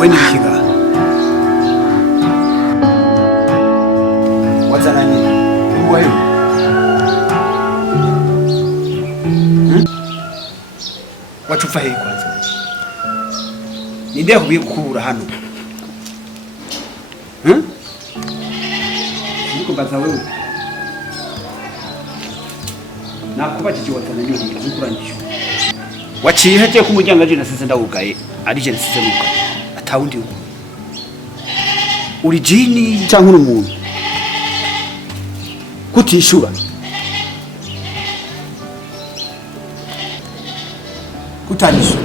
Weni bikiga. Wazana nini? Uwa hiyo. Wachufa hii kwanza. Ninde kubikura hano. Niko baza wewe. Nakubajije wazana nini? Nkurangisho. Waciye haje kumujyanga je nasize ndawugaye. Arije nasize nuka. Atawundi uko. Uri jini cyangwa umuntu. Kutishura. Kutanisha.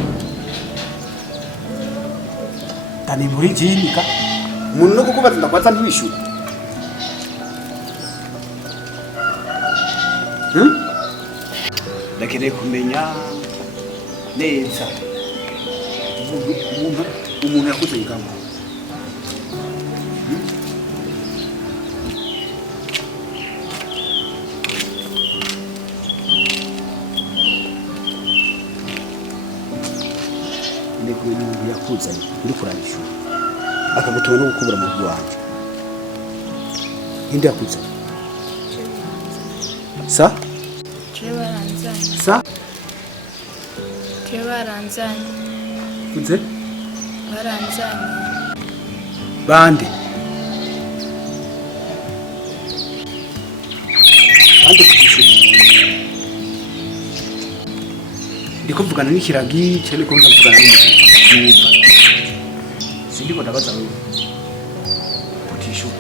Tani muri jini ka. Umuntu no kukubaza ndakwaza ntibishura. Ndakeneye kumenya neza. Umuntu yakuze ingamba. Ndeko umuntu yakuzanye uri kurangisha. Akagutuma no gukubura mu rwanje. Inde yakuzanye. Sa? Sa? Baranzanye. Kuze? Baranzanye. Bande. Bande kugishura. Ndiko mvugana n'ikiragi cyane ko ndavugana n'umuntu. Sindiko ndabaza wewe. Kutishura.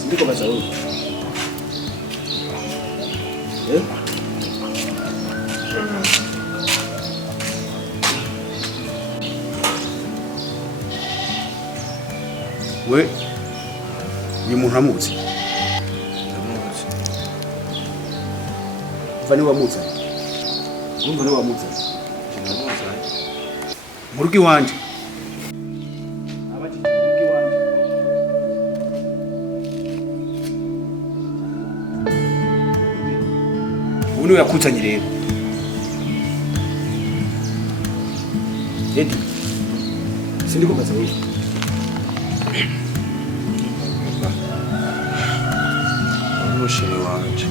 Sindiko baza wewe. We uyu muntu amuzi vani wamuzi numva no wamuzi murugi wanje abati murugi wanje uno yakuzanye rero Edi sindiko kaza wewe Umushiri wanje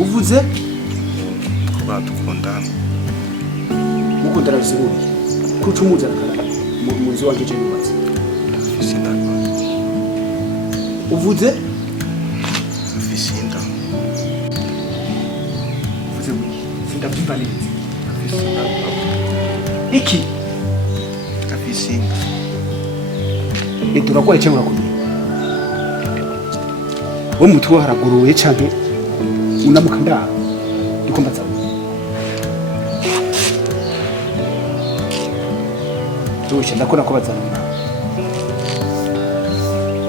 uvuze kuba dukundana mukundana biziburi kucumuzana kana munzi wanje je nubatse Fisinda uvuze Fisinda uvuze sindabyumva neza Fisinda iki Fisinda Turakora icyo murakomeye wo mutwe haraguruye cyane unamuka ndaha ndikomba zawe Tuweshe ndakora ko bazana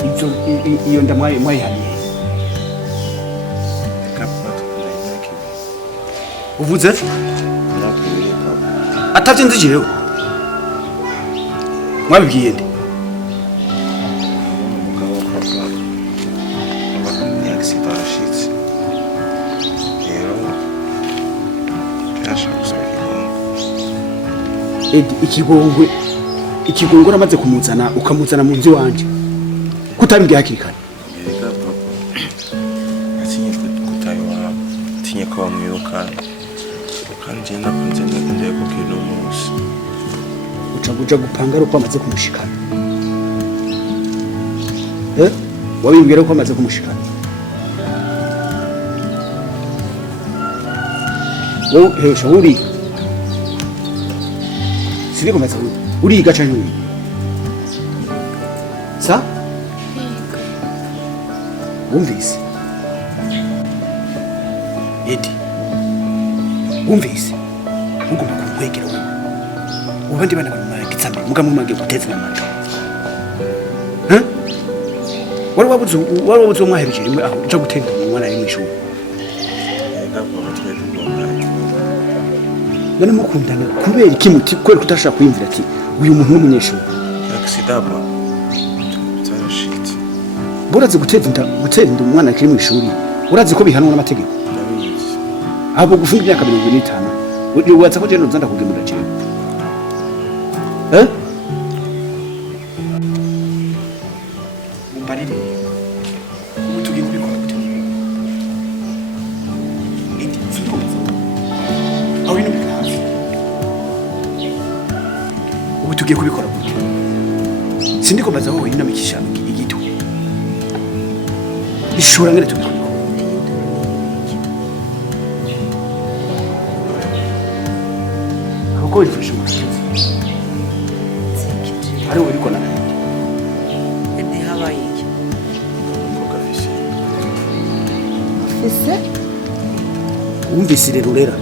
ibyo iyo ndamwaye mwayihaniye uvuze atavye nzi jewe mwabibwiye nde Edi ikigongwe ramaze kumuzana ukamuzana mu nzu wanje kutabibwiye hakiri kare Erega papa atinye kutayiwa atinye ko bamwirukana kandi nakunze ndende ko kino munsi uca gupanga ari uko amaze kumushikana wabimbwira ko amaze kumushikana wowe hesha uri Sindiko maza uriga cyane uri Sa Wumvise Edi Wumvise ugomba kumwegera wewe ubandi bana bamagitsambe mugamumage guteza n'amato wari wabuze umwahereje rimwe aho uca gutenda umwana ari mwishuri Erega papa twedugomba none mukundana kubera iki muti kwera kutashaka kwimvira ati uyu muntu n'umunyeshuri Aksidaba Tarashitse Burazi gutenda umwana akiri mu ishuri urazi ko bihanwa n'amategeko Ndabizi abo gufunga imyaka 25 waza ko jeno nzanda kugemura cyane mumbarire utugiye kubikora gute indi siko aho ino bikazi ubu tugiye kubikora gute sindiko baza wowe ino mikisha igito bishora ngere tubikora ko ifashe mu kizi ari we bikona nayo ende habaye iki Mvuga fisi. ese wumvise rero rera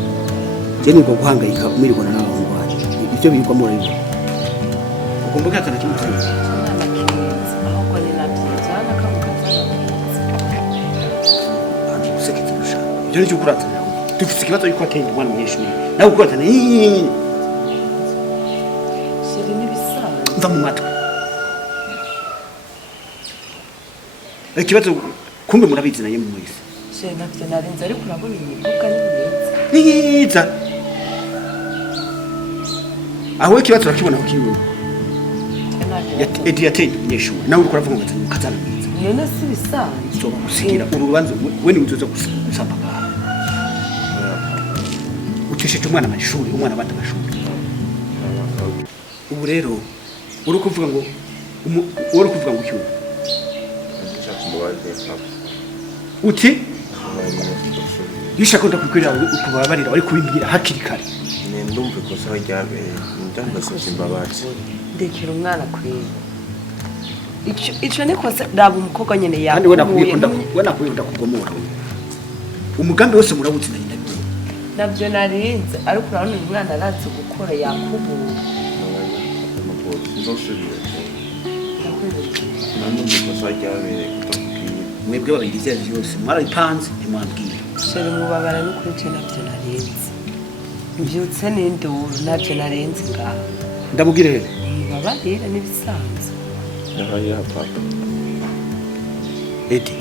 je niko guhangayika mwiribona n'abahungu baje ibyo bigwa muri bo ugomba kwatana kimwe mwana kizi ahubwo ni natuzana kamukazana useketse rusha ibyo ni cyo kuratana dufite ikibazo yuko ateye umwana umunyeshuri nawe kuratana shiri n'ibisanzwe mva mu matwi ikibazo kumbe murabizi naye mwese shiri navyo narinze ariko urabona imivuga ni niza aho ikibazo urakibona ko kiwe edi yateye umunyeshuri nawe uriko uravuga ngo atanye mukazana mwiza none si bisanzwe zo gusigira urubanza we ni uzoza gusamba utesheje umwana amashuri umwana abandi amashuri ubu rero uri kuvuga ngo uri kuvuga ngo cyuba Ndashaka kumubaza papa. uti yishaka ndakukwira ukubabarira wari kubimbira hakiri kare Ndumva ikosa ryabereye. Ndasabye imbabazi. ndekera umwana kwiga ico nikoze raba umukobwa nyene kandi we yakubuye nakubwira kugomora umugambi wose murabuzi na nyina navyo narinze ariko urabona uyu mwana arazi gukora yakubuye Nzosubira. Ndumva ikosa ryabereye kutakubwira. mwebwe babiri ivyazi byose mwarabipanze ntimwambwira sheri mubabara n'ukuri je navyo narinze mbyutse n'induru navyo narenze ngaho ndamubwire rero mubabarire n'ibisanzwe Ya papa. edi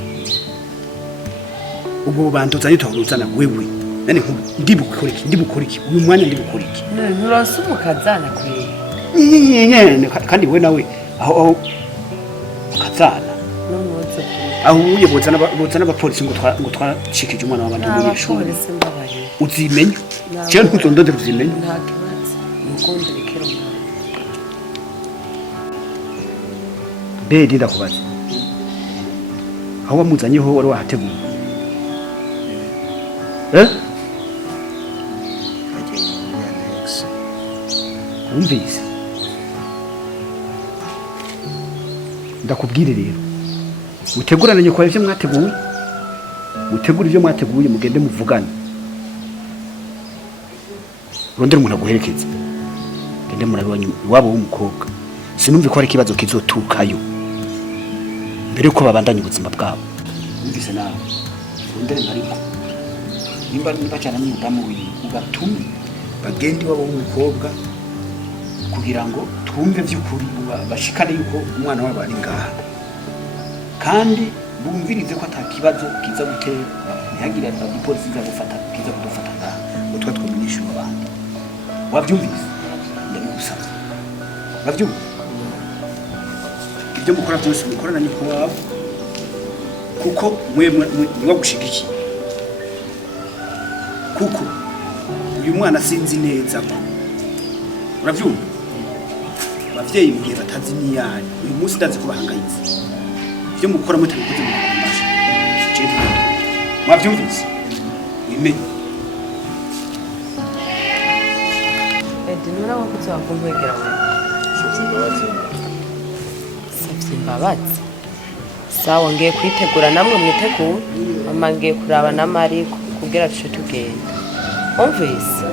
ubwo banduzanye tuhuruzana wewe nani ndibukora iki uyu mwanya ndibukora iki nturonse umukazana kwiga nyene kandi we nawe aho kazana n'umuze aho uye bozana abapolisi ngo twashikije umwana w'abandi munyeshuri abapolisi mbabarire uzimenya cyane ntuzondode uzimenya nta kibazo mukunde bikira umwana bedi ndakubaza aho wamuzanyeho wari wahateguye wumvise ndakubwire rero mutegurane nyoko ivyo mwateguye mutegure ivyo mwateguye mugende muvugane rondera umuntu aguherekeza gende murabe iwabo w'umukobwa sinumve ko ari ikibazo kizoturukayo mbere yuko babandanya ubuzima bwabo wumvise nawe rondere mariko nimba cyane n'umudamu wiwe ugatume bagende iwabo w'umukobwa kugira ngo twumve by'ukuri bashikane yuko umwana wabo ari ngaha kandi bumvirize ko atakibazo kiza gutera ntihagire ipolisi kiza kudufata ngaha ngo twa twamenyeshe abandi wabyumvise ndabigusaba wabyumva ibyo mukora byose mukorana nyiko wabo kuko mwagushigikiye kuko uyu mwana sinzi neza ko urabyumva abavyeyi mugihe batazi niyari uyu munsi ndazi ko bahangayitse ibyo mukora mutabikoze mu kumasha cyane mwabyumvise imenye nura wakuze wakumwegera wewe savye imbabazi sawa ngiye kwitegura namwe mwitegura mama ngiye kuraba na Mariko kugira tuce tugenda umvise